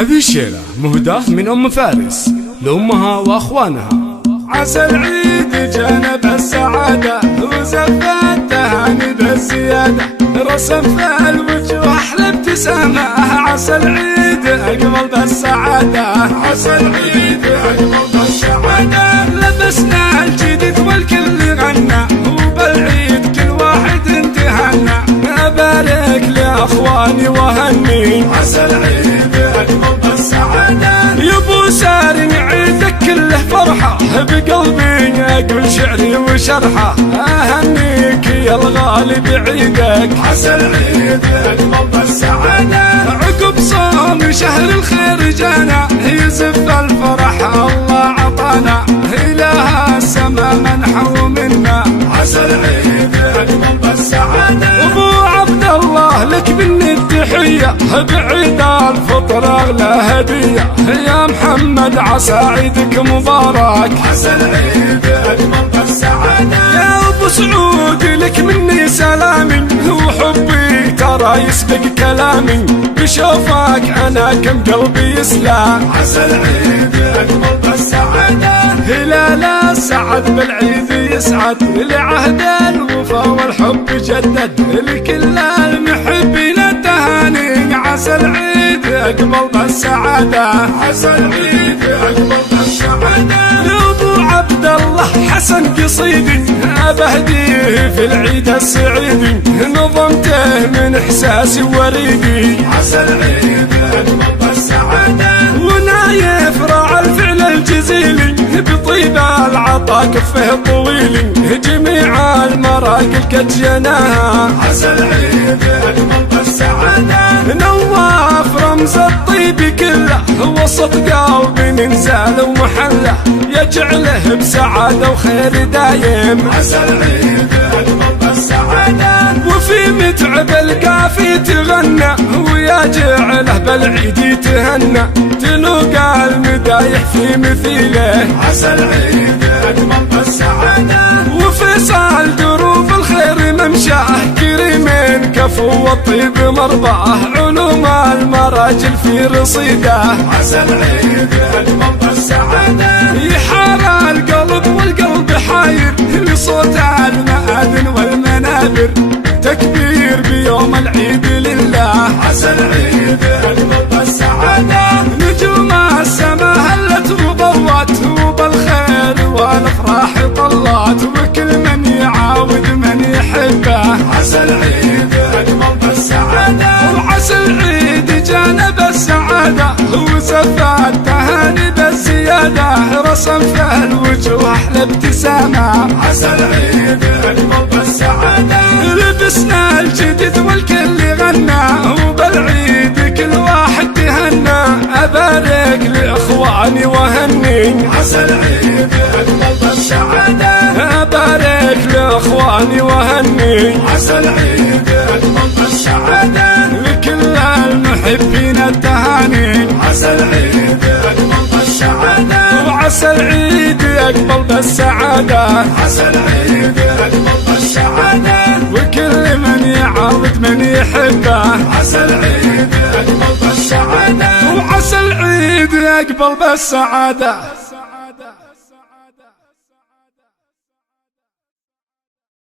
هذه الشيلة مهداة من أم فارس لأمها وأخوانها. عسى العيد جانا بالسعادة وزف التهاني بالزيادة، رسم في الوجوه أحلى ابتسامة. عسى العيد أقبل بالسعادة، عسى العيد أقبل بالسعادة. لبسنا الجديد والكل غنى وبالعيد كل واحد انتهنا. أبارك لأخواني وهني، عسى العيد أقبل بالسعادة. يا ابو ساري عيدك كله فرحة بقلبي اقول شعري وشرحه. اهنيك يا الغالي بعيدك، عسى العيد اقبل بالسعادة. عقب صوم شهر الخير جانا يزف الفرح الله عطانا. إله السما منحه منا، عسى العيد اقبل بالسعادة. ابو عبد الله لك مني التحية بعيد الفطر اغلى هدية. يا محمد عسى عيدك مبارك، عسى العيد اقبل بالسعادة. يا ابو سعود لك مني سلامي وحبي ترى يسبق كلامي. بشوفك انا كم قلبي يسلم، عسى العيد اقبل بالسعادة. هلال السعد بالعيد يسعد لعهد الوفا والحب جدد. لكل المحبين التهاني، عسى العيد اقبل بالسعادة، عسى العيد اقبل بالسعادة. ابو عبد الله حسن قصيدي ابهديه في العيد السعيدي. نظمته من احساسي وريدي، عسى العيد اقبل بالسعادة. ونايف راعى الفعل الجزيلي بطيب العطا كفه طويل. جميع المراقل قد جناها، عسى العيد اقبل بالسعادة. نواف رمز الطيب كله وسط قلبي من زال ومحله. يجعله بسعادة وخير دايم، عسى العيد اقبل بالسعادة. وفي متعب القافي تغنى ويجعله بالعيد يتهنى. تلقى المدايح في مثيله، عسى العيد اقبل بالسعادة. وفصال دروب الخير ممشاه كريمين كفو والطيب مرضاه. علوم المراجل في رصيده، عسى العيد اقبل بالسعادة. يحار القلب والقلب حاير لصوت المآذن والمنابر. تكبير بيوم العيد لله، عسى العيد اقبل بالسعادة. نجوم السما هلت وضوت وبالخير والافراح طلت. وكل من يعاود من يحبه، عسى العيد اقبل بالسعادة. وعسى العيد جانا بالسعادة وزف التهاني بالزيادة. رسم في الوجوه احلى ابتسامة، عسى العيد اقبل بالسعادة. لبسنا الجديد والكل غنى وبالعيد كل واحد تهنى. أبارك لإخواني وهني، عسى العيد أقبل بالسعادة. أبارك لإخواني وهني، عسى العيد أقبل بالسعادة. لكل المحبين التهاني، عسى العيد أقبل بالسعادة. وعسى العيد يقبل بالسعادة، عسى العيد يقبل بالسعادة. وكل من يعاود من يحبه، عسى العيد يقبل بالسعادة. وعسى العيد يقبل بالسعادة.